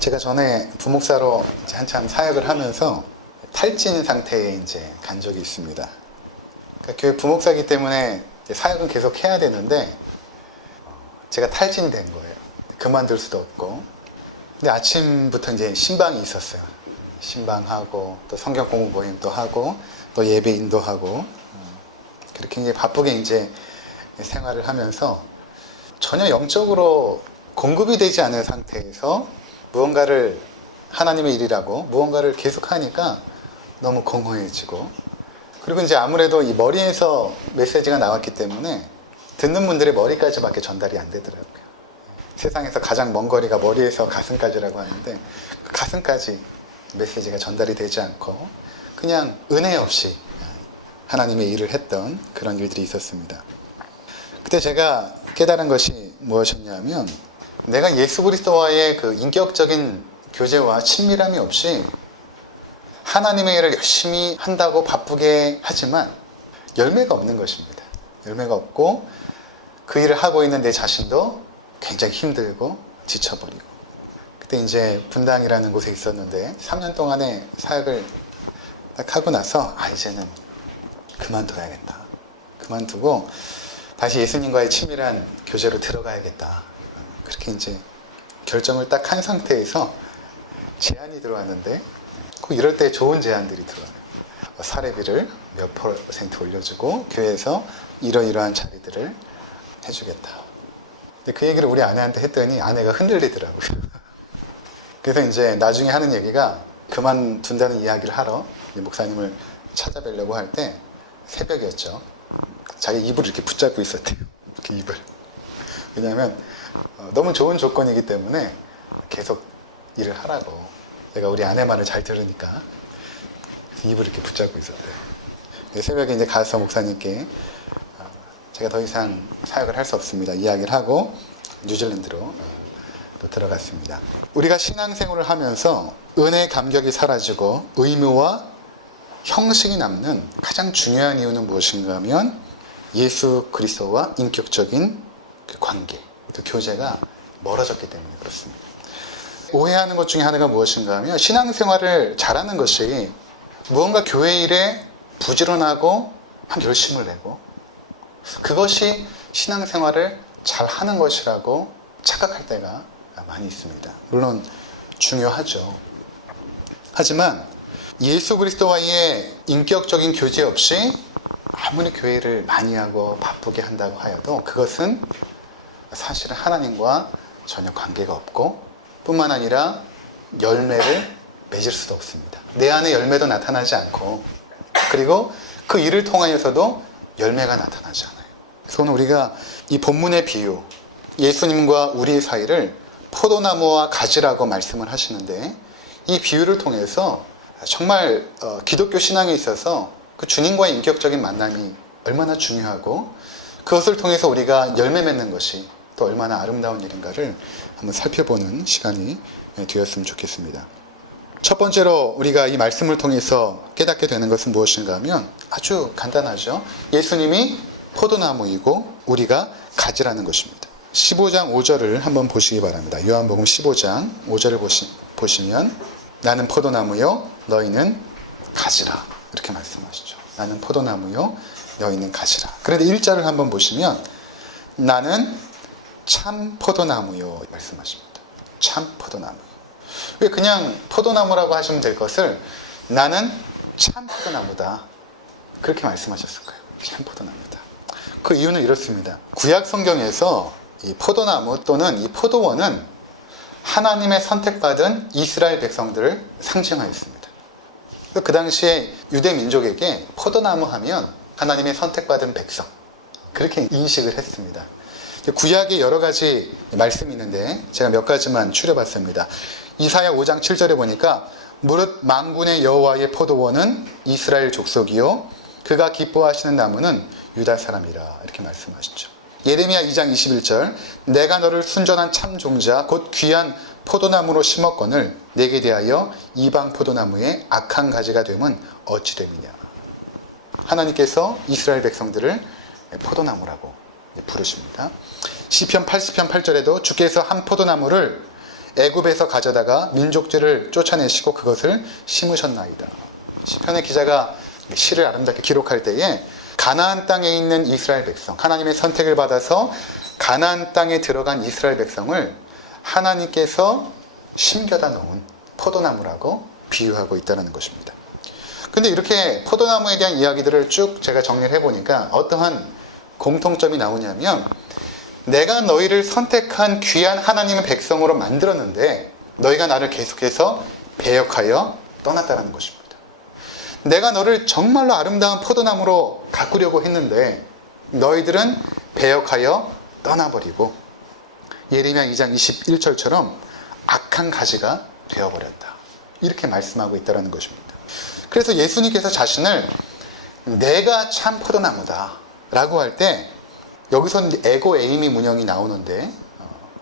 제가 전에 부목사로 이제 한참 사역을 하면서 탈진 상태에 이제 간 적이 있습니다. 그러니까 교회 부목사이기 때문에 사역은 계속 해야 되는데 제가 탈진이 된 거예요. 그만둘 수도 없고. 근데 아침부터 이제 신방이 있었어요. 신방하고 또 성경 공부 모임도 하고 또 예배 인도하고 그렇게 이제 바쁘게 이제 생활을 하면서 전혀 영적으로 공급이 되지 않은 상태에서 무언가를 하나님의 일이라고 무언가를 계속 하니까 너무 공허해지고, 그리고 이제 아무래도 이 머리에서 메시지가 나왔기 때문에 듣는 분들의 머리까지밖에 전달이 안 되더라고요. 세상에서 가장 먼 거리가 머리에서 가슴까지라고 하는데 그 가슴까지 메시지가 전달이 되지 않고 그냥 은혜 없이 하나님의 일을 했던 그런 일들이 있었습니다. 그때 제가 깨달은 것이 무엇이었냐면, 내가 예수 그리스도와의 그 인격적인 교제와 친밀함이 없이 하나님의 일을 열심히 한다고 바쁘게 하지만 열매가 없는 것입니다. 열매가 없고 그 일을 하고 있는 내 자신도 굉장히 힘들고 지쳐버리고. 그때 이제 분당이라는 곳에 있었는데 3년 동안의 사역을 딱 하고 나서 이제는 그만둬야겠다. 그만두고 다시 예수님과의 친밀한 교제로 들어가야겠다. 그렇게 이제 결정을 딱 한 상태에서 제안이 들어왔는데, 꼭 이럴 때 좋은 제안들이 들어와요. 사례비를 몇 % 올려주고 교회에서 이러이러한 자리들을 해주겠다. 근데 그 얘기를 우리 아내한테 했더니 아내가 흔들리더라고요. 그래서 이제 나중에 하는 얘기가, 그만둔다는 이야기를 하러 목사님을 찾아뵈려고 할 때 새벽이었죠. 자기 입을 이렇게 붙잡고 있었대요. 이렇게 입을. 왜냐하면 너무 좋은 조건이기 때문에 계속 일을 하라고. 내가 우리 아내 말을 잘 들으니까 입을 이렇게 붙잡고 있었대요. 새벽에 이제 가서 목사님께 제가 더 이상 사역을 할 수 없습니다 이야기를 하고 뉴질랜드로 또 들어갔습니다. 우리가 신앙생활을 하면서 은혜 감격이 사라지고 의무와 형식이 남는 가장 중요한 이유는 무엇인가 하면 예수 그리스도와 인격적인 그 관계, 그 교제가 멀어졌기 때문에 그렇습니다. 오해하는 것 중에 하나가 무엇인가 하면, 신앙생활을 잘하는 것이 무언가 교회 일에 부지런하고 한 열심을 내고 그것이 신앙생활을 잘하는 것이라고 착각할 때가 많이 있습니다. 물론 중요하죠. 하지만 예수 그리스도와의 인격적인 교제 없이 아무리 교회를 많이 하고 바쁘게 한다고 하여도 그것은 사실은 하나님과 전혀 관계가 없고, 뿐만 아니라 열매를 맺을 수도 없습니다. 내 안에 열매도 나타나지 않고, 그리고 그 일을 통하여서도 열매가 나타나지 않아요. 그래서 오늘 우리가 이 본문의 비유, 예수님과 우리 사이를 포도나무와 가지라고 말씀을 하시는데, 이 비유를 통해서 정말 기독교 신앙에 있어서 그 주님과의 인격적인 만남이 얼마나 중요하고, 그것을 통해서 우리가 열매 맺는 것이 또 얼마나 아름다운 일인가를 한번 살펴보는 시간이 되었으면 좋겠습니다. 첫 번째로 우리가 이 말씀을 통해서 깨닫게 되는 것은 무엇인가 하면 아주 간단하죠. 예수님이 포도나무이고 우리가 가지라는 것입니다. 15장 5절을 한번 보시기 바랍니다. 요한복음 15장 5절을 보시면 나는 포도나무요 너희는 가지라, 이렇게 말씀하시죠. 나는 포도나무요 너희는 가지라. 그런데 1절을 한번 보시면 나는 참 포도나무요 말씀하십니다. 참 포도나무요. 왜 그냥 포도나무라고 하시면 될 것을 나는 참 포도나무다 그렇게 말씀하셨을까요? 참 포도나무다. 그 이유는 이렇습니다. 구약 성경에서 이 포도나무 또는 이 포도원은 하나님의 선택받은 이스라엘 백성들을 상징하였습니다. 그 당시에 유대 민족에게 포도나무 하면 하나님의 선택받은 백성, 그렇게 인식을 했습니다. 구약에 여러 가지 말씀이 있는데 제가 몇 가지만 추려봤습니다. 이사야 5장 7절에 보니까 무릇 만군의 여호와의 포도원은 이스라엘 족속이요 그가 기뻐하시는 나무는 유다 사람이라, 이렇게 말씀하시죠. 예레미야 2장 21절 내가 너를 순전한 참 종자 곧 귀한 포도나무로 심었거늘 내게 대하여 이방 포도나무의 악한 가지가 되면 어찌 됨이냐. 하나님께서 이스라엘 백성들을 포도나무라고 부르십니다. 시편 80편 8절에도 주께서 한 포도나무를 애굽에서 가져다가 민족들을 쫓아내시고 그것을 심으셨나이다. 시편의 기자가 시를 아름답게 기록할 때에 가나안 땅에 있는 이스라엘 백성, 하나님의 선택을 받아서 가나안 땅에 들어간 이스라엘 백성을 하나님께서 심겨다 놓은 포도나무라고 비유하고 있다는 것입니다. 근데 이렇게 포도나무에 대한 이야기들을 쭉 제가 정리를 해보니까 어떠한 공통점이 나오냐면, 내가 너희를 선택한 귀한 하나님의 백성으로 만들었는데 너희가 나를 계속해서 배역하여 떠났다는 것입니다. 내가 너를 정말로 아름다운 포도나무로 가꾸려고 했는데 너희들은 배역하여 떠나버리고 예레미야 2장 21절처럼 악한 가지가 되어버렸다. 이렇게 말씀하고 있다는 것입니다. 그래서 예수님께서 자신을 내가 참 포도나무다 라고 할 때, 여기서는 에고 에이미 문형이 나오는데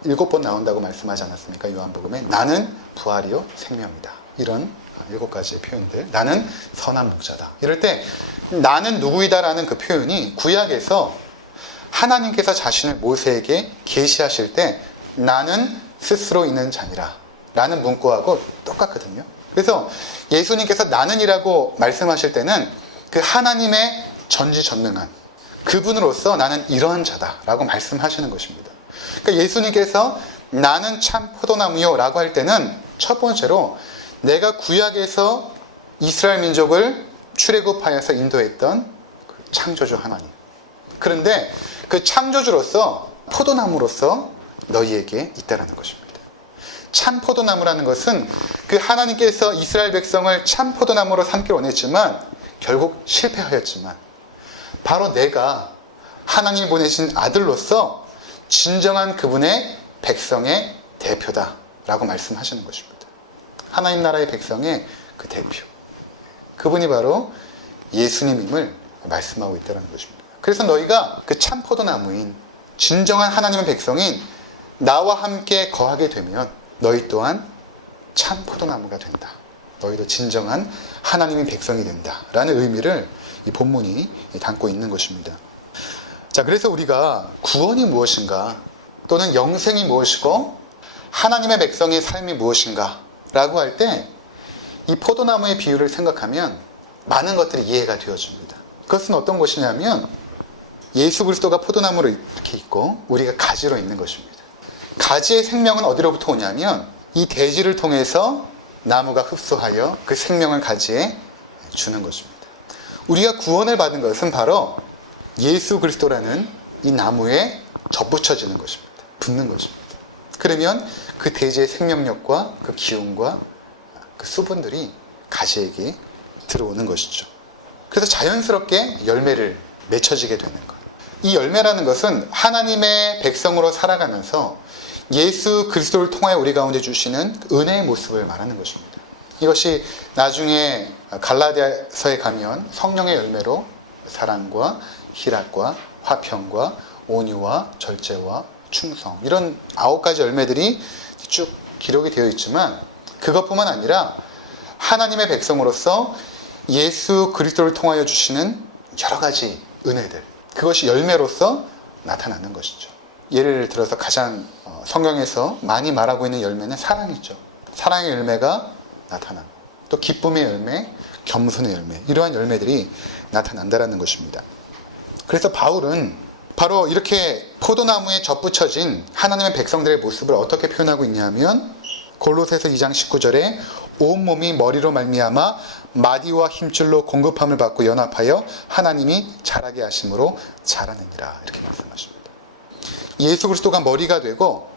7번 나온다고 말씀하지 않았습니까? 요한복음에 나는 부활이요 생명이다. 이런 7가지의 표현들. 나는 선한 목자다. 이럴 때 나는 누구이다 라는 그 표현이 구약에서 하나님께서 자신을 모세에게 계시하실 때 나는 스스로 있는 자니라 라는 문구하고 똑같거든요. 그래서 예수님께서 나는이라고 말씀하실 때는 그 하나님의 전지전능한 그분으로서 나는 이러한 자다라고 말씀하시는 것입니다. 그러니까 예수님께서 나는 참 포도나무요 라고 할 때는 첫 번째로 내가 구약에서 이스라엘 민족을 출애굽하여서 인도했던 그 창조주 하나님. 그런데 그 창조주로서 포도나무로서 너희에게 있다라는 것입니다. 참 포도나무라는 것은 그 하나님께서 이스라엘 백성을 참 포도나무로 삼기를 원했지만 결국 실패하였지만 바로 내가 하나님이 보내신 아들로서 진정한 그분의 백성의 대표다라고 말씀하시는 것입니다. 하나님 나라의 백성의 그 대표. 그분이 바로 예수님임을 말씀하고 있다는 것입니다. 그래서 너희가 그 참 포도나무인 진정한 하나님의 백성인 나와 함께 거하게 되면 너희 또한 참 포도나무가 된다. 너희도 진정한 하나님의 백성이 된다. 라는 의미를 이 본문이 담고 있는 것입니다. 자, 그래서 우리가 구원이 무엇인가, 또는 영생이 무엇이고 하나님의 백성의 삶이 무엇인가 라고 할 때 이 포도나무의 비유를 생각하면 많은 것들이 이해가 되어집니다. 그것은 어떤 것이냐면 예수 그리스도가 포도나무로 이렇게 있고 우리가 가지로 있는 것입니다. 가지의 생명은 어디로부터 오냐면 이 대지를 통해서 나무가 흡수하여 그 생명을 가지에 주는 것입니다. 우리가 구원을 받은 것은 바로 예수 그리스도라는 이 나무에 접붙여지는 것입니다. 붙는 것입니다. 그러면 그 대지의 생명력과 그 기운과 그 수분들이 가지에게 들어오는 것이죠. 그래서 자연스럽게 열매를 맺혀지게 되는 것. 이 열매라는 것은 하나님의 백성으로 살아가면서 예수 그리스도를 통하여 우리 가운데 주시는 은혜의 모습을 말하는 것입니다. 이것이 나중에 갈라디아서에 가면 성령의 열매로 사랑과 희락과 화평과 온유와 절제와 충성, 이런 9가지 열매들이 쭉 기록이 되어 있지만 그것뿐만 아니라 하나님의 백성으로서 예수 그리스도를 통하여 주시는 여러 가지 은혜들, 그것이 열매로서 나타나는 것이죠. 예를 들어서 가장 성경에서 많이 말하고 있는 열매는 사랑이죠. 사랑의 열매가 나타나고 또 기쁨의 열매, 겸손의 열매, 이러한 열매들이 나타난다는 것입니다. 그래서 바울은 바로 이렇게 포도나무에 접붙여진 하나님의 백성들의 모습을 어떻게 표현하고 있냐면 골로새서 2장 19절에 온몸이 머리로 말미암아 마디와 힘줄로 공급함을 받고 연합하여 하나님이 자라게 하심으로 자라느니라, 이렇게 말씀하십니다. 예수 그리스도가 머리가 되고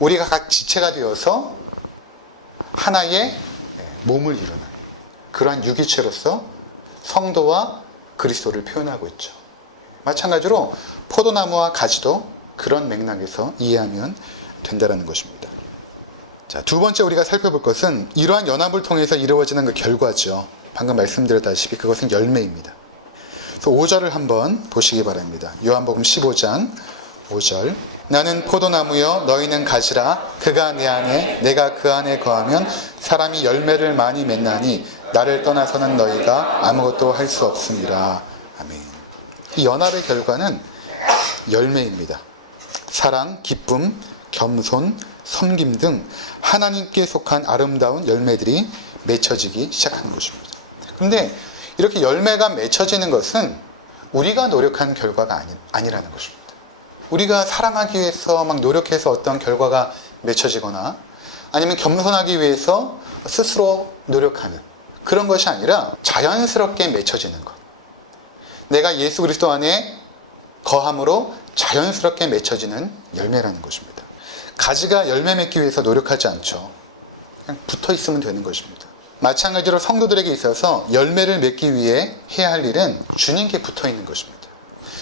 우리가 각 지체가 되어서 하나의 몸을 이루는 그러한 유기체로서 성도와 그리스도를 표현하고 있죠. 마찬가지로 포도나무와 가지도 그런 맥락에서 이해하면 된다는 것입니다. 자, 두 번째 우리가 살펴볼 것은 이러한 연합을 통해서 이루어지는 그 결과죠. 방금 말씀드렸다시피 그것은 열매입니다. 그래서 5절을 한번 보시기 바랍니다. 요한복음 15장 5절. 나는 포도나무여 너희는 가지라. 그가 내 안에 내가 그 안에 거하면 사람이 열매를 많이 맺나니 나를 떠나서는 너희가 아무것도 할 수 없습니다. 아멘. 이 연합의 결과는 열매입니다. 사랑, 기쁨, 겸손, 섬김 등 하나님께 속한 아름다운 열매들이 맺혀지기 시작하는 것입니다. 그런데 이렇게 열매가 맺혀지는 것은 우리가 노력한 결과가 아니라는 것입니다. 우리가 사랑하기 위해서 막 노력해서 어떤 결과가 맺혀지거나 아니면 겸손하기 위해서 스스로 노력하는 그런 것이 아니라 자연스럽게 맺혀지는 것. 내가 예수 그리스도 안에 거함으로 자연스럽게 맺혀지는 열매라는 것입니다. 가지가 열매 맺기 위해서 노력하지 않죠. 그냥 붙어 있으면 되는 것입니다. 마찬가지로 성도들에게 있어서 열매를 맺기 위해 해야 할 일은 주님께 붙어 있는 것입니다.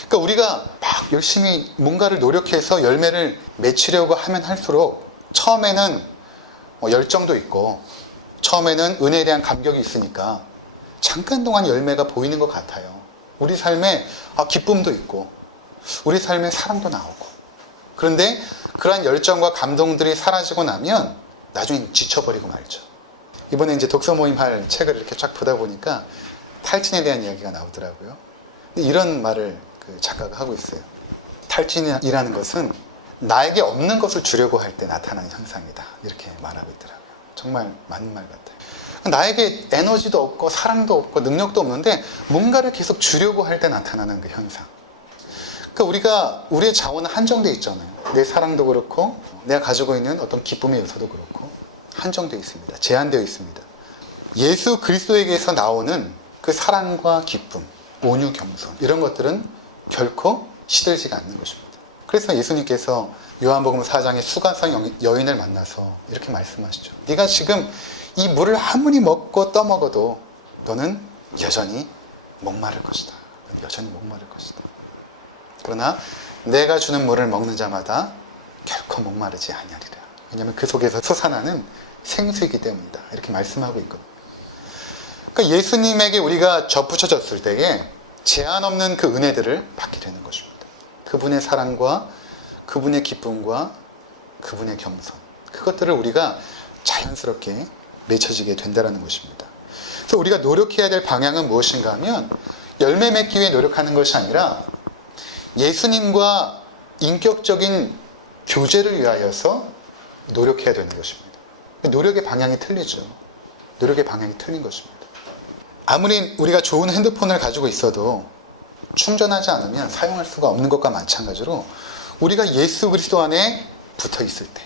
그러니까 우리가 막 열심히 뭔가를 노력해서 열매를 맺히려고 하면 할수록 처음에는 열정도 있고 처음에는 은혜에 대한 감격이 있으니까 잠깐 동안 열매가 보이는 것 같아요. 우리 삶에 기쁨도 있고 우리 삶에 사랑도 나오고 그런데 그러한 열정과 감동들이 사라지고 나면 나중에 지쳐버리고 말죠. 이번에 이제 독서 모임 할 책을 이렇게 쫙 보다 보니까 탈진에 대한 이야기가 나오더라고요. 이런 말을 그 작가가 하고 있어요. 탈진이라는 것은 나에게 없는 것을 주려고 할 때 나타나는 현상이다. 이렇게 말하고 있더라고요. 정말 맞는 말 같아요. 나에게 에너지도 없고 사랑도 없고 능력도 없는데 뭔가를 계속 주려고 할 때 나타나는 그 현상. 그러니까 우리의 자원은 한정되어 있잖아요. 내 사랑도 그렇고 내가 가지고 있는 어떤 기쁨의 요소도 그렇고 한정되어 있습니다. 제한되어 있습니다. 예수 그리스도에게서 나오는 그 사랑과 기쁨, 온유, 겸손 이런 것들은 결코 시들지가 않는 것입니다. 그래서 예수님께서 요한복음 4장의 수가성 여인을 만나서 이렇게 말씀하시죠. 네가 지금 이 물을 아무리 먹고 떠먹어도 너는 여전히 목마를 것이다. 여전히 목마를 것이다. 그러나 내가 주는 물을 먹는 자마다 결코 목마르지 아니하리라. 왜냐하면 그 속에서 솟아나는 생수이기 때문이다. 이렇게 말씀하고 있거든요. 그러니까 예수님에게 우리가 접붙여졌을 때에 제한 없는 그 은혜들을 받게 되는 것입니다. 그분의 사랑과 그분의 기쁨과 그분의 겸손 그것들을 우리가 자연스럽게 맺혀지게 된다는 것입니다. 그래서 우리가 노력해야 될 방향은 무엇인가 하면 열매 맺기 위해 노력하는 것이 아니라 예수님과 인격적인 교제를 위하여서 노력해야 되는 것입니다. 노력의 방향이 틀리죠. 노력의 방향이 틀린 것입니다. 아무리 우리가 좋은 핸드폰을 가지고 있어도 충전하지 않으면 사용할 수가 없는 것과 마찬가지로 우리가 예수 그리스도 안에 붙어 있을 때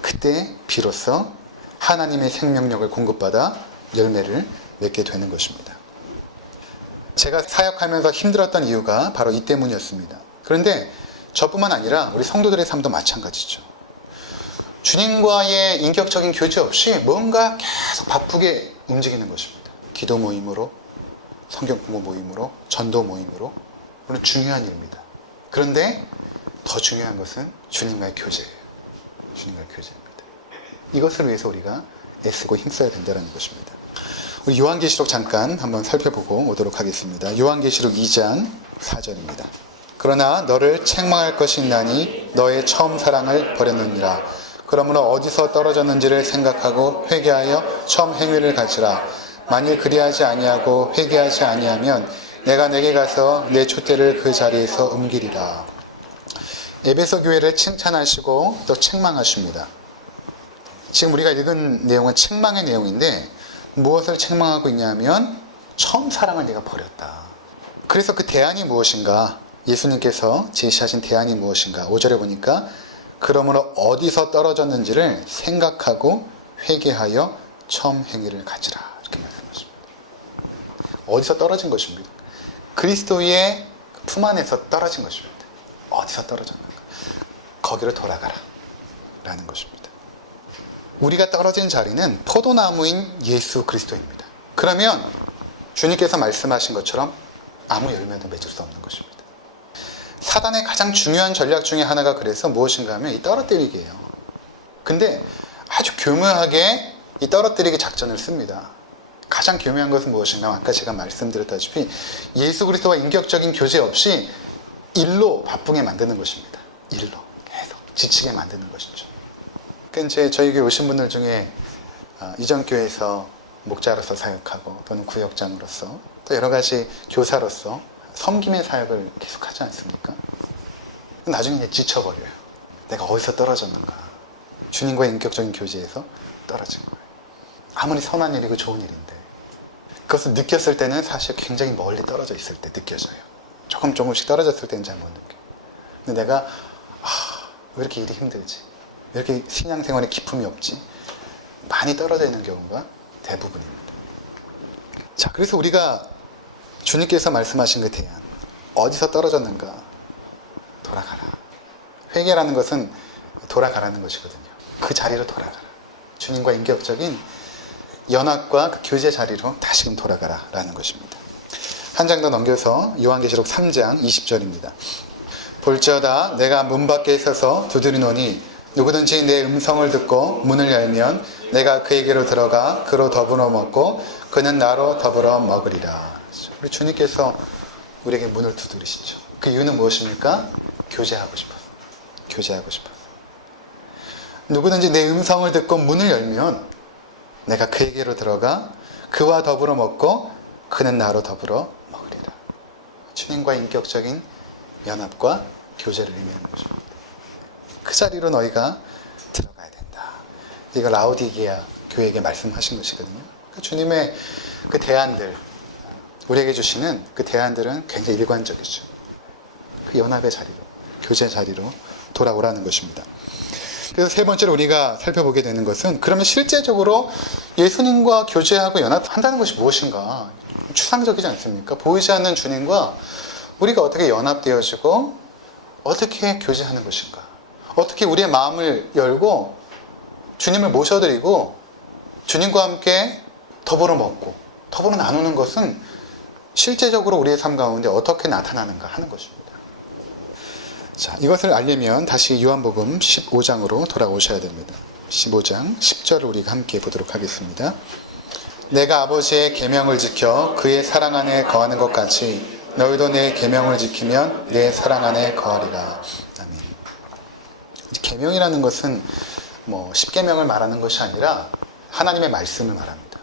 그때 비로소 하나님의 생명력을 공급받아 열매를 맺게 되는 것입니다. 제가 사역하면서 힘들었던 이유가 바로 이 때문이었습니다. 그런데 저뿐만 아니라 우리 성도들의 삶도 마찬가지죠. 주님과의 인격적인 교제 없이 뭔가 계속 바쁘게 움직이는 것입니다. 기도 모임으로, 성경 공부 모임으로, 전도 모임으로. 물론 중요한 일입니다. 그런데 더 중요한 것은 주님과의 교제예요. 주님과의 교제입니다. 이것을 위해서 우리가 애쓰고 힘써야 된다는 것입니다. 우리 요한계시록 잠깐 한번 살펴보고 오도록 하겠습니다. 요한계시록 2장 4절입니다. 그러나 너를 책망할 것이 있나니 너의 처음 사랑을 버렸느니라. 그러므로 어디서 떨어졌는지를 생각하고 회개하여 처음 행위를 가지라. 만일 그리하지 아니하고 회개하지 아니하면 내가 내게 가서 내 촛대를 그 자리에서 옮기리라. 에베소 교회를 칭찬하시고 또 책망하십니다. 지금 우리가 읽은 내용은 책망의 내용인데 무엇을 책망하고 있냐면 처음 사랑을 내가 버렸다. 그래서 그 대안이 무엇인가? 예수님께서 제시하신 대안이 무엇인가? 5절에 보니까 그러므로 어디서 떨어졌는지를 생각하고 회개하여 처음 행위를 가지라. 이렇게 말씀하십니다. 어디서 떨어진 것입니다. 그리스도의 품 안에서 떨어진 것입니다. 어디서 떨어졌는가? 거기로 돌아가라. 라는 것입니다. 우리가 떨어진 자리는 포도나무인 예수 그리스도입니다. 그러면 주님께서 말씀하신 것처럼 아무 열매도 맺을 수 없는 것입니다. 사단의 가장 중요한 전략 중에 하나가 그래서 무엇인가 하면 이 떨어뜨리기예요. 근데 아주 교묘하게 이 떨어뜨리기 작전을 씁니다. 가장 교묘한 것은 무엇인가 하면 아까 제가 말씀드렸다시피 예수 그리스도와 인격적인 교제 없이 일로 바쁘게 만드는 것입니다. 일로 계속 지치게 만드는 것이죠. 그러니까 이제 저희 교회 오신 분들 중에 이전 교회에서 목자로서 사역하고 또는 구역장으로서 또 여러 가지 교사로서 섬김의 사역을 계속하지 않습니까? 나중에 이제 지쳐버려요. 내가 어디서 떨어졌는가? 주님과의 인격적인 교제에서 떨어진 거예요. 아무리 선한 일이고 좋은 일인데 그것을 느꼈을 때는 사실 굉장히 멀리 떨어져 있을 때 느껴져요. 조금씩 떨어졌을 때는 잘 못 느껴요. 근데 내가 왜 이렇게 일이 힘들지? 왜 이렇게 신앙생활에 기품이 없지? 많이 떨어져 있는 경우가 대부분입니다. 자, 그래서 우리가 주님께서 말씀하신 그 대안, 어디서 떨어졌는가? 돌아가라. 회개라는 것은 돌아가라는 것이거든요. 그 자리로 돌아가라. 주님과 인격적인 연합과 그 교제 자리로 다시금 돌아가라 라는 것입니다. 한 장 더 넘겨서 요한계시록 3장 20절입니다. 볼지어다 내가 문 밖에 서서 두드리노니 누구든지 내 음성을 듣고 문을 열면 내가 그에게로 들어가 그로 더불어 먹고 그는 나로 더불어 먹으리라. 우리 주님께서 우리에게 문을 두드리시죠. 그 이유는 무엇입니까? 교제하고 싶어서. 교제하고 싶어서. 누구든지 내 음성을 듣고 문을 열면 내가 그에게로 들어가 그와 더불어 먹고 그는 나로 더불어 먹으리라. 주님과 인격적인 연합과 교제를 의미하는 것입니다. 그 자리로 너희가 들어가야 된다. 이거 라오디게아 교회에게 말씀하신 것이거든요. 주님의 그 대안들, 우리에게 주시는 그 대안들은 굉장히 일관적이죠. 그 연합의 자리로, 교제 자리로 돌아오라는 것입니다. 그래서 세 번째로 우리가 살펴보게 되는 것은 그러면 실제적으로 예수님과 교제하고 연합한다는 것이 무엇인가? 추상적이지 않습니까? 보이지 않는 주님과 우리가 어떻게 연합되어지고 어떻게 교제하는 것인가? 어떻게 우리의 마음을 열고 주님을 모셔드리고 주님과 함께 더불어 먹고 더불어 나누는 것은 실제적으로 우리의 삶 가운데 어떻게 나타나는가 하는 것입니다. 자, 이것을 알려면 다시 요한복음 15장으로 돌아오셔야 됩니다. 15장 10절을 우리가 함께 보도록 하겠습니다. 내가 아버지의 계명을 지켜 그의 사랑 안에 거하는 것 같이 너희도 내 계명을 지키면 내 사랑 안에 거하리라. 아멘. 계명이라는 것은 뭐 10계명을 말하는 것이 아니라 하나님의 말씀을 말합니다.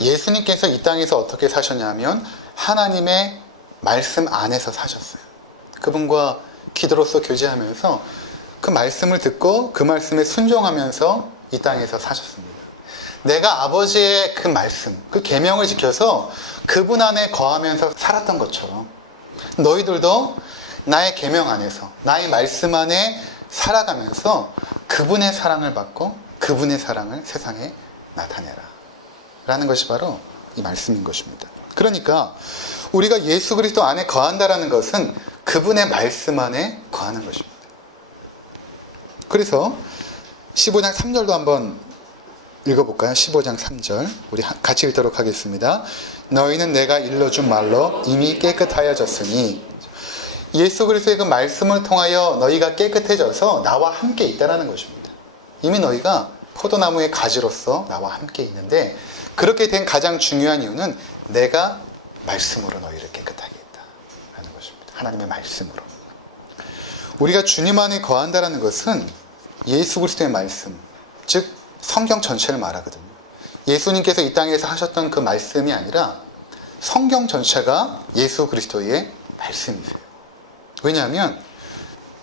예수님께서 이 땅에서 어떻게 사셨냐면 하나님의 말씀 안에서 사셨어요. 그분과 기도로서 교제하면서 그 말씀을 듣고 그 말씀에 순종하면서 이 땅에서 사셨습니다. 내가 아버지의 그 말씀, 그 계명을 지켜서 그분 안에 거하면서 살았던 것처럼 너희들도 나의 계명 안에서 나의 말씀 안에 살아가면서 그분의 사랑을 받고 그분의 사랑을 세상에 나타내라 라는 것이 바로 이 말씀인 것입니다. 그러니까 우리가 예수 그리스도 안에 거한다라는 것은 그분의 말씀 안에 거하는 것입니다. 그래서 15장 3절도 한번 읽어볼까요? 15장 3절 우리 같이 읽도록 하겠습니다. 너희는 내가 일러준 말로 이미 깨끗하여졌으니 예수 그리스도의 그 말씀을 통하여 너희가 깨끗해져서 나와 함께 있다는 것입니다. 이미 너희가 포도나무의 가지로서 나와 함께 있는데 그렇게 된 가장 중요한 이유는 내가 말씀으로 너희를 깨끗하게 했다라는 것입니다. 하나님의 말씀으로. 우리가 주님 안에 거한다는 것은 예수 그리스도의 말씀, 즉 성경 전체를 말하거든요. 예수님께서 이 땅에서 하셨던 그 말씀이 아니라 성경 전체가 예수 그리스도의 말씀이세요. 왜냐하면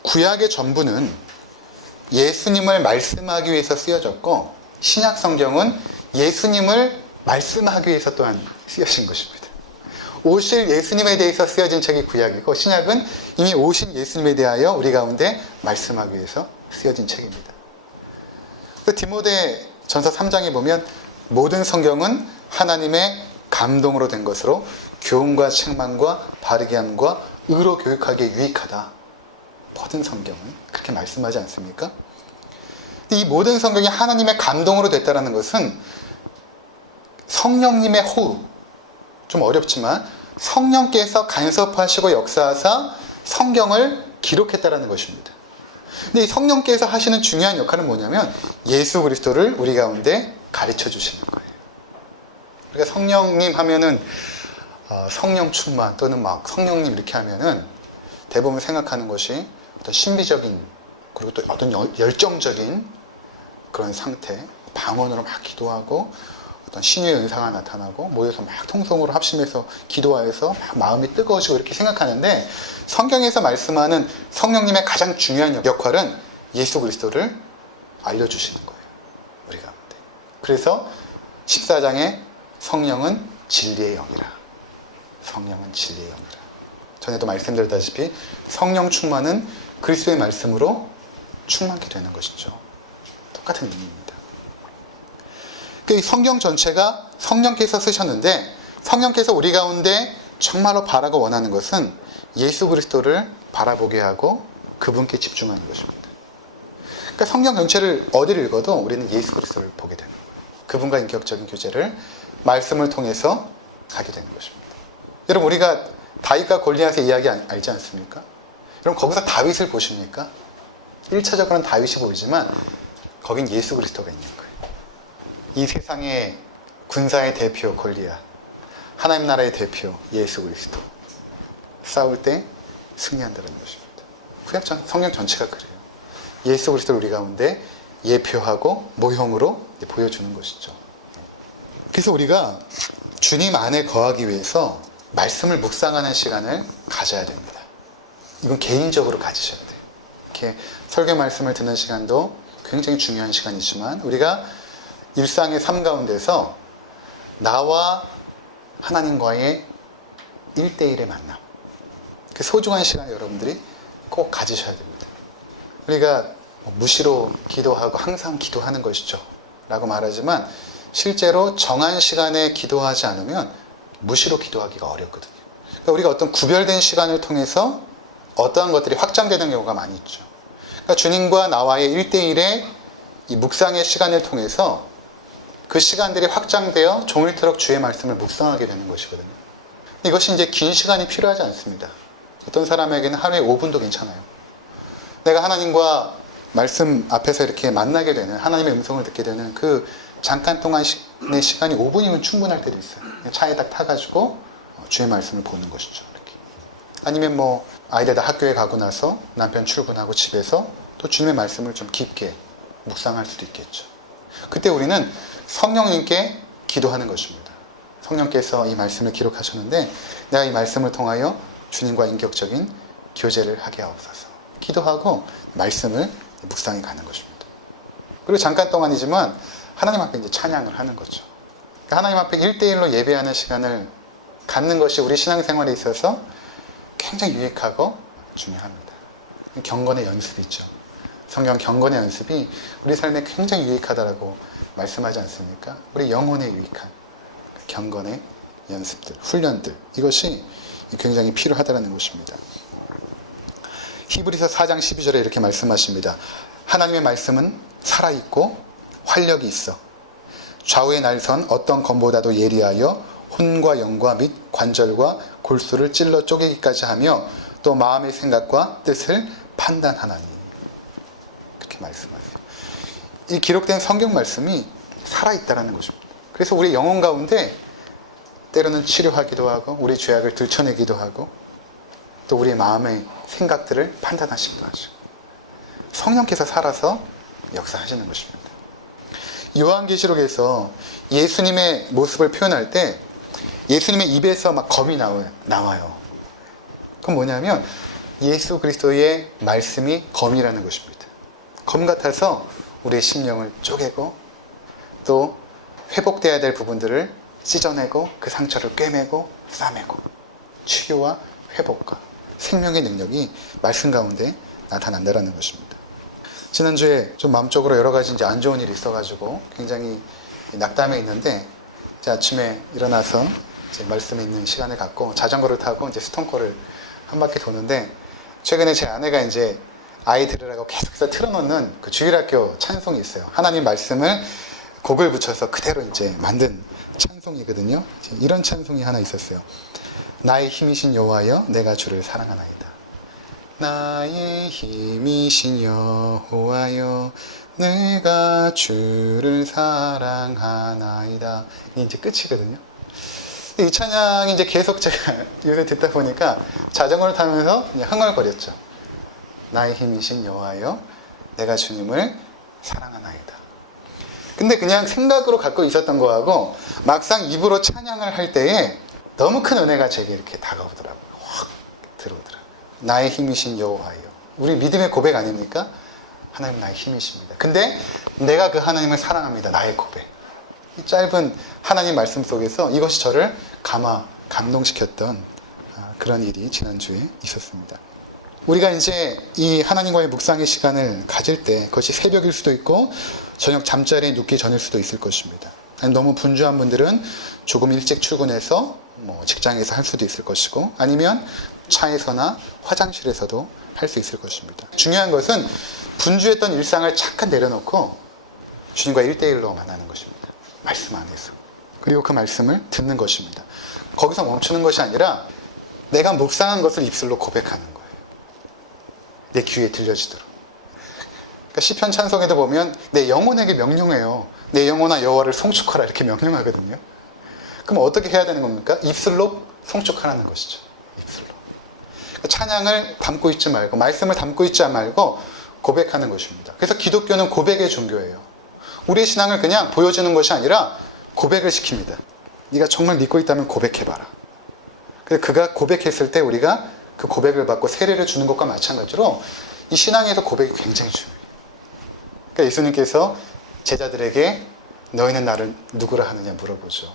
구약의 전부는 예수님을 말씀하기 위해서 쓰여졌고 신약 성경은 예수님을 말씀하기 위해서 또한 쓰여진 것입니다. 오실 예수님에 대해서 쓰여진 책이 구약이고 신약은 이미 오신 예수님에 대하여 우리 가운데 말씀하기 위해서 쓰여진 책입니다. 디모데 전서 3장에 보면 모든 성경은 하나님의 감동으로 된 것으로 교훈과 책망과 바르게 함과 의로 교육하기에 유익하다. 모든 성경은 그렇게 말씀하지 않습니까? 이 모든 성경이 하나님의 감동으로 됐다는 것은 성령님의 호흡, 좀 어렵지만 성령께서 간섭하시고 역사하사 성경을 기록했다는 것입니다. 근데 이 성령께서 하시는 중요한 역할은 뭐냐면 예수 그리스도를 우리 가운데 가르쳐 주시는 거예요. 그러니까 성령님 하면은 성령 충만 또는 막 성령님 이렇게 하면은 대부분 생각하는 것이 어떤 신비적인 그리고 또 어떤 열정적인 그런 상태, 방언으로 막 기도하고 어떤 신유의 은사가 나타나고 모여서 막 통성으로 합심해서 기도하여서 막 마음이 뜨거워지고 이렇게 생각하는데 성경에서 말씀하는 성령님의 가장 중요한 역할은 예수 그리스도를 알려주시는 거예요. 우리 가운데. 그래서 14장에 성령은 진리의 영이라. 성령은 진리의 영이라. 전에도 말씀드렸다시피 성령 충만은 그리스도의 말씀으로 충만케 되는 것이죠. 똑같은 의미입니다. 그 성경 전체가 성령께서 쓰셨는데 성령께서 우리 가운데 정말로 바라고 원하는 것은 예수 그리스도를 바라보게 하고 그분께 집중하는 것입니다. 그러니까 성경 전체를 어디를 읽어도 우리는 예수 그리스도를 보게 되는 거예요. 그분과 인격적인 교제를 말씀을 통해서 하게 되는 것입니다. 여러분 우리가 다윗과 골리앗의 이야기 알지 않습니까? 여러분 거기서 다윗을 보십니까? 1차적으로는 다윗이 보이지만 거긴 예수 그리스도가 있는 거예요. 이 세상의 군사의 대표 골리앗, 하나님 나라의 대표 예수 그리스도. 싸울 때 승리한다는 것입니다. 구약 성경 전체가 그래요. 예수 그리스도를 우리 가운데 예표하고 모형으로 보여주는 것이죠. 그래서 우리가 주님 안에 거하기 위해서 말씀을 묵상하는 시간을 가져야 됩니다. 이건 개인적으로 가지셔야 돼요. 이렇게 설교 말씀을 듣는 시간도 굉장히 중요한 시간이지만 우리가 일상의 삶 가운데서 나와 하나님과의 1대1의 만남, 그 소중한 시간 여러분들이 꼭 가지셔야 됩니다. 우리가 무시로 기도하고 항상 기도하는 것이죠 라고 말하지만 실제로 정한 시간에 기도하지 않으면 무시로 기도하기가 어렵거든요. 그러니까 우리가 어떤 구별된 시간을 통해서 어떠한 것들이 확장되는 경우가 많이 있죠. 그러니까 주님과 나와의 1대1의 이 묵상의 시간을 통해서 그 시간들이 확장되어 종일토록 주의 말씀을 묵상하게 되는 것이거든요. 이것이 이제 긴 시간이 필요하지 않습니다. 어떤 사람에게는 하루에 5분도 괜찮아요. 내가 하나님과 말씀 앞에서 이렇게 만나게 되는, 하나님의 음성을 듣게 되는 그 잠깐 동안의 시간이 5분이면 충분할 때도 있어요. 차에 딱 타가지고 주의 말씀을 보는 것이죠. 이렇게. 아니면 뭐 아이들 다 학교에 가고 나서 남편 출근하고 집에서 또 주님의 말씀을 좀 깊게 묵상할 수도 있겠죠. 그때 우리는 성령님께 기도하는 것입니다. 성령께서 이 말씀을 기록하셨는데 내가 이 말씀을 통하여 주님과 인격적인 교제를 하게 하옵소서. 기도하고 말씀을 묵상해 가는 것입니다. 그리고 잠깐 동안이지만 하나님 앞에 이제 찬양을 하는 거죠. 그러니까 하나님 앞에 1대1로 예배하는 시간을 갖는 것이 우리 신앙생활에 있어서 굉장히 유익하고 중요합니다. 경건의 연습이죠. 성경 경건의 연습이 우리 삶에 굉장히 유익하다라고 말씀하지 않습니까? 우리 영혼에 유익한 경건의 연습들, 훈련들, 이것이 굉장히 필요하다는 것입니다. 히브리서 4장 12절에 이렇게 말씀하십니다. 하나님의 말씀은 살아있고 활력이 있어 좌우의 날선 어떤 검보다도 예리하여 혼과 영과 및 관절과 골수를 찔러 쪼개기까지 하며 또 마음의 생각과 뜻을 판단하나니. 그렇게 말씀하세요. 이 기록된 성경 말씀이 살아있다는 것입니다. 그래서 우리 영혼 가운데 때로는 치료하기도 하고 우리 죄악을 들춰내기도 하고 또 우리의 마음의 생각들을 판단하시기도 하죠. 성령께서 살아서 역사하시는 것입니다. 요한계시록에서 예수님의 모습을 표현할 때 예수님의 입에서 막 검이 나와요. 그건 뭐냐면 예수 그리스도의 말씀이 검이라는 것입니다. 검 같아서 우리의 심령을 쪼개고 또 회복돼야 될 부분들을 찢어내고 그 상처를 꿰매고 싸매고 치료와 회복과 생명의 능력이 말씀 가운데 나타난다는 것입니다. 지난주에 좀 마음적으로 여러 가지 이제 안 좋은 일이 있어가지고 굉장히 낙담해 있는데 이제 아침에 일어나서 이제 말씀에 있는 시간을 갖고 자전거를 타고 이제 수통코를 한 바퀴 도는데 최근에 제 아내가 이제 아이 들으라고 계속해서 틀어놓는 그 주일학교 찬송이 있어요. 하나님 말씀을 곡을 붙여서 그대로 이제 만든 찬송이거든요. 이런 찬송이 하나 있었어요. 나의 힘이신 여호와여 내가 주를 사랑하나이다. 나의 힘이신 여호와여 내가 주를 사랑하나이다. 이게 이제 끝이거든요. 이 찬양이 이제 계속 제가 요새 듣다 보니까 자전거를 타면서 그냥 흥얼거렸죠. 나의 힘이신 여호와여 내가 주님을 사랑하나이다. 근데 그냥 생각으로 갖고 있었던 거하고 막상 입으로 찬양을 할 때에 너무 큰 은혜가 제게 이렇게 다가오더라고요. 확 들어오더라고요. 나의 힘이신 여호와여. 우리 믿음의 고백 아닙니까? 하나님은 나의 힘이십니다. 근데 내가 그 하나님을 사랑합니다. 나의 고백. 이 짧은 하나님 말씀 속에서 이것이 저를 감동시켰던 그런 일이 지난주에 있었습니다. 우리가 이제 이 하나님과의 묵상의 시간을 가질 때 그것이 새벽일 수도 있고 저녁 잠자리에 눕기 전일 수도 있을 것입니다. 너무 분주한 분들은 조금 일찍 출근해서 직장에서 할 수도 있을 것이고 아니면 차에서나 화장실에서도 할 수 있을 것입니다. 중요한 것은 분주했던 일상을 잠깐 내려놓고 주님과 1대1로 만나는 것입니다. 말씀 안에서. 그리고 그 말씀을 듣는 것입니다. 거기서 멈추는 것이 아니라 내가 묵상한 것을 입술로 고백하는 거예요. 내 귀에 들려지도록. 그러니까 시편 찬송에도 보면 내 영혼에게 명령해요. 내 영혼아 여호와를 송축하라 이렇게 명령하거든요. 그럼 어떻게 해야 되는 겁니까? 입술로 송축하라는 것이죠. 입술로. 그러니까 찬양을 담고 있지 말고 말씀을 담고 있지 말고 고백하는 것입니다. 그래서 기독교는 고백의 종교예요. 우리의 신앙을 그냥 보여주는 것이 아니라 고백을 시킵니다. 네가 정말 믿고 있다면 고백해봐라. 그래서 그가 고백했을 때 우리가 그 고백을 받고 세례를 주는 것과 마찬가지로 이 신앙에서 고백이 굉장히 중요해요. 그러니까 예수님께서 제자들에게 너희는 나를 누구라 하느냐 물어보죠.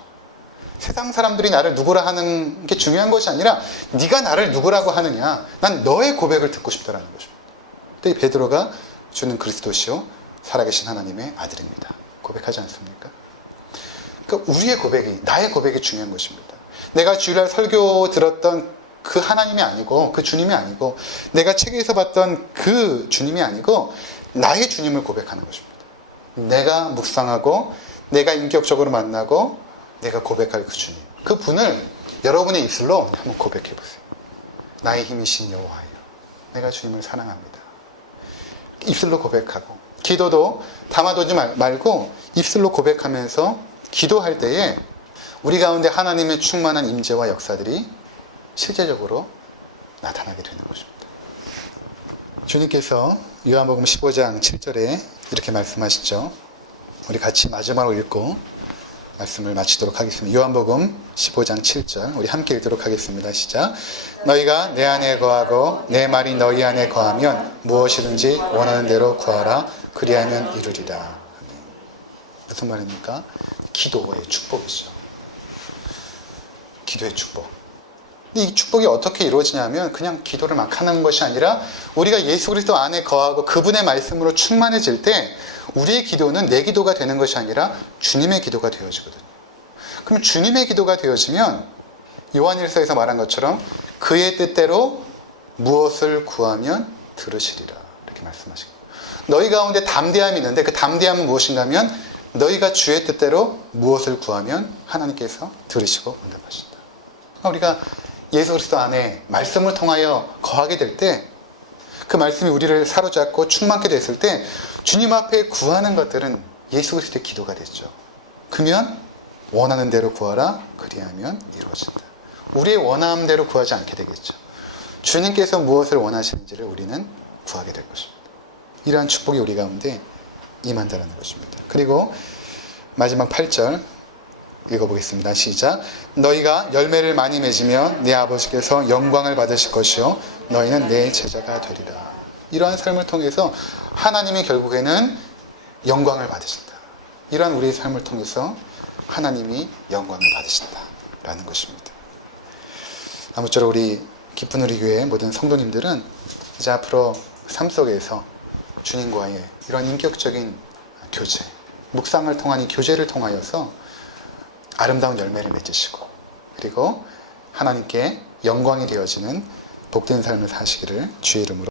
세상 사람들이 나를 누구라 하는 게 중요한 것이 아니라 네가 나를 누구라고 하느냐. 난 너의 고백을 듣고 싶다라는 것입니다. 또 이 베드로가 주는 그리스도시요 살아계신 하나님의 아들입니다. 고백하지 않습니까? 그러니까 우리의 고백이 나의 고백이 중요한 것입니다. 내가 주일날 설교 들었던 그 하나님이 아니고 그 주님이 아니고 내가 책에서 봤던 그 주님이 아니고 나의 주님을 고백하는 것입니다. 내가 묵상하고 내가 인격적으로 만나고 내가 고백할 그 주님, 그 분을 여러분의 입술로 한번 고백해 보세요. 나의 힘이신 여호와여, 내가 주님을 사랑합니다. 입술로 고백하고 기도도 담아두지 말고 입술로 고백하면서 기도할 때에 우리 가운데 하나님의 충만한 임재와 역사들이 실제적으로 나타나게 되는 것입니다. 주님께서 요한복음 15장 7절에 이렇게 말씀하시죠. 우리 같이 마지막으로 읽고 말씀을 마치도록 하겠습니다. 요한복음 15장 7절 우리 함께 읽도록 하겠습니다. 시작. 너희가 내 안에 거하고 내 말이 너희 안에 거하면 무엇이든지 원하는 대로 구하라. 그리하면 이루리라. 무슨 말입니까? 기도의 축복이죠. 기도의 축복. 이 축복이 어떻게 이루어지냐면 그냥 기도를 막 하는 것이 아니라 우리가 예수 그리스도 안에 거하고 그분의 말씀으로 충만해질 때 우리의 기도는 내 기도가 되는 것이 아니라 주님의 기도가 되어지거든요. 그럼 주님의 기도가 되어지면 요한일서에서 말한 것처럼 그의 뜻대로 무엇을 구하면 들으시리라 이렇게 말씀하시고 너희 가운데 담대함이 있는데 그 담대함은 무엇인가 하면 너희가 주의 뜻대로 무엇을 구하면 하나님께서 들으시고 응답하신다. 우리가 예수 그리스도 안에 말씀을 통하여 거하게 될 때 그 말씀이 우리를 사로잡고 충만케 됐을 때 주님 앞에 구하는 것들은 예수 그리스도의 기도가 됐죠. 그러면 원하는 대로 구하라. 그리하면 이루어진다. 우리의 원함대로 구하지 않게 되겠죠. 주님께서 무엇을 원하시는지를 우리는 구하게 될 것입니다. 이러한 축복이 우리 가운데 임한다는 것입니다. 그리고 마지막 8절 읽어보겠습니다. 시작. 너희가 열매를 많이 맺으면 내 아버지께서 영광을 받으실 것이요 너희는 내 제자가 되리라. 이러한 삶을 통해서 하나님이 결국에는 영광을 받으신다. 이러한 우리의 삶을 통해서 하나님이 영광을 받으신다라는 것입니다. 아무쪼록 우리 기쁜 우리 교회 모든 성도님들은 이제 앞으로 삶 속에서 주님과의 이런 인격적인 교제, 묵상을 통한 이 교제를 통하여서 아름다운 열매를 맺으시고 그리고 하나님께 영광이 되어지는 복된 삶을 사시기를 주의 이름으로